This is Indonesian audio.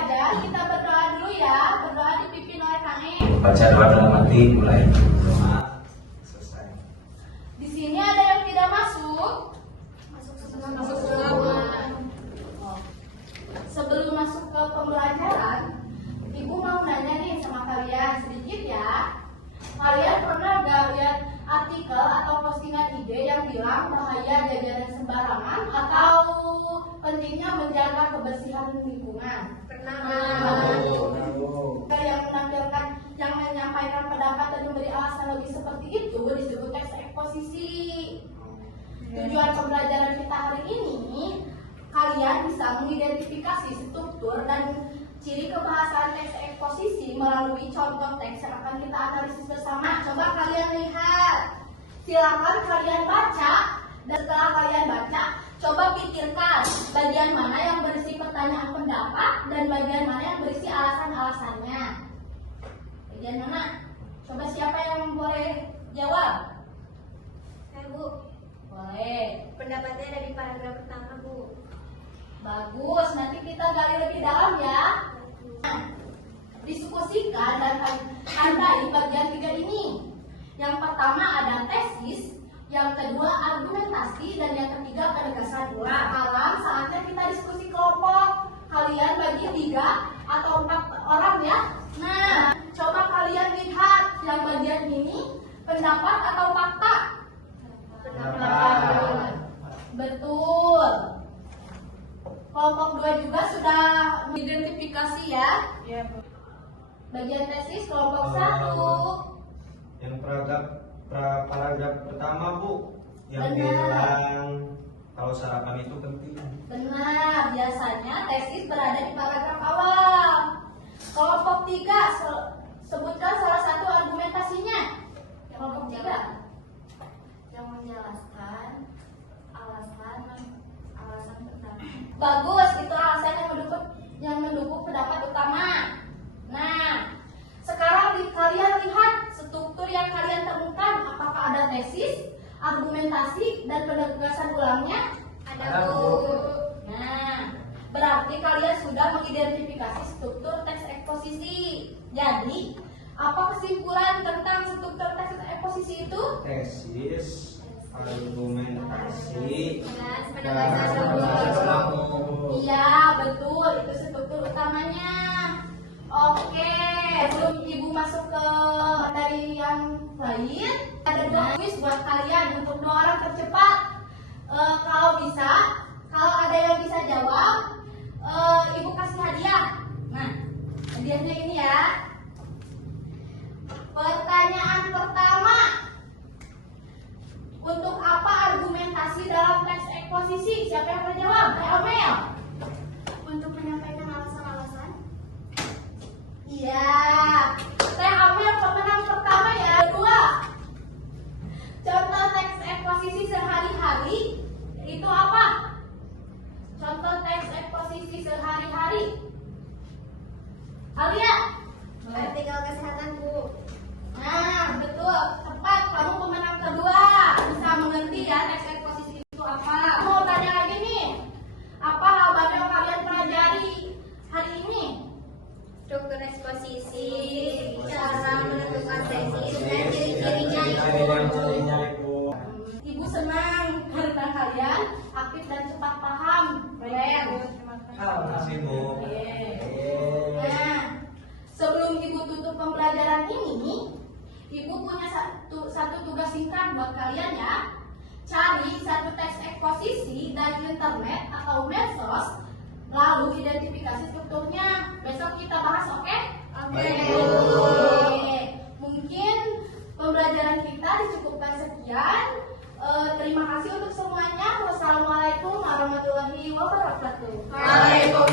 belajar, kita berdoa dulu ya. Berdoa dipimpin oleh Kang E. Baca doa dalam hati, mulai doa selesai. Di sini ada yang tidak masuk. Masuk semua. Sebelum masuk ke pembelajaran, Ibu mau nanya nih sama kalian sedikit ya. Kalian pernah gak lihat artikel atau postingan IG yang bilang bahaya jajanan sembarangan atau pentingnya menjaga kebersihan lingkungan? Pernah. Yang menampilkan, yang menyampaikan pendapat dan memberi alasan lebih seperti itu disebut teks eksposisi. Tujuan pembelajaran kita hari ini, kalian bisa mengidentifikasi struktur dan ciri kebahasaan teks eksposisi melalui contoh teks yang akan kita analisis bersama. Coba kalian lihat. Silakan kalian baca. Dan setelah kalian baca, coba pikirkan bagian mana yang berisi pertanyaan pendapat dan bagian mana yang berisi alasan-alasannya. Bagian mana? Coba siapa yang boleh jawab? Bu. Boleh. Pendapatnya ada di paragraf pertama, Bu. Bagus, nanti kita gali lebih dalam ya. Diskusikan dan tandai bagian 3 ini. Yang pertama ada tesis, yang kedua argumentasi, dan yang ketiga penegasan ulang. Sekarang saatnya kita diskusi kelompok. Kalian bagi 3 atau 4 orang ya. Nah, coba kalian lihat yang bagian ini pendapat atau fakta? Pendapat. Betul. Kelompok 2 juga sudah mengidentifikasi ya. Iya, Bu. Bagian tesis kelompok 1. Yang paragraf pertama, Bu, yang Benar. bilang kalau sarapan itu penting. Benar, biasanya tesis berada di paragraf awal. Kelompok 3, sebutkan salah satu argumentasinya. Kelompok 3 Yang menjelaskan alasan pertama. bagus, itu alasan yang mendukung pendapat utama. Nah, sekarang kalian lihat struktur yang kalian temukan, apakah ada tesis, argumentasi, dan penegasan ulangnya? Ada, Ada, Bu. Bu. Nah, berarti kalian sudah mengidentifikasi struktur teks eksposisi. Jadi, apa kesimpulan tentang struktur teks eksposisi itu? Tesis, argumentasi, Dan dan penegasan penegasan ulang. ulang. Iya, betul, itu struktur utamanya. Oke, sebelum Ibu masuk ke materi yang lain, ada 2 kuis buat kalian untuk 2 orang tercepat. Kalau bisa, kalau ada yang bisa jawab, Ibu kasih hadiah. Nah, hadiahnya ini ya. Pertanyaan pertama, untuk apa argumentasi dalam teks eksposisi? Siapa yang menjawab? Omel. Untuk menyampaikan alasan-alasan. Iya. Teh Amel pemenang pertama ya. Kedua, contoh teks eksposisi sehari-hari itu apa? Contoh teks eksposisi sehari-hari. Alia. Artikel kesehatan, Bu. Nah, betul. Tepat. Kamu pemenang kedua. Bisa mengerti ya teks eksposisi itu apa. Mau tanya lagi nih. Apa hal baru yang kalian pelajari hari ini? Struktur eksposisi, cara menentukan tesis, dan ciri-cirinya, Ibu. Ibu senang karena kalian aktif dan cepat paham. Keren. Terima kasih, Bu. Nah, sebelum Ibu tutup pembelajaran ini, Ibu punya satu tugas singkat buat kalian ya. Cari satu teks eksposisi dari internet atau medsos, lalu identifikasi strukturnya. Besok kita bahas, oke? Baik, Bu. Oke. Mungkin pembelajaran kita dicukupkan sekian. Terima kasih untuk semuanya. Wassalamualaikum warahmatullahi wabarakatuh. Waalaikumsalam.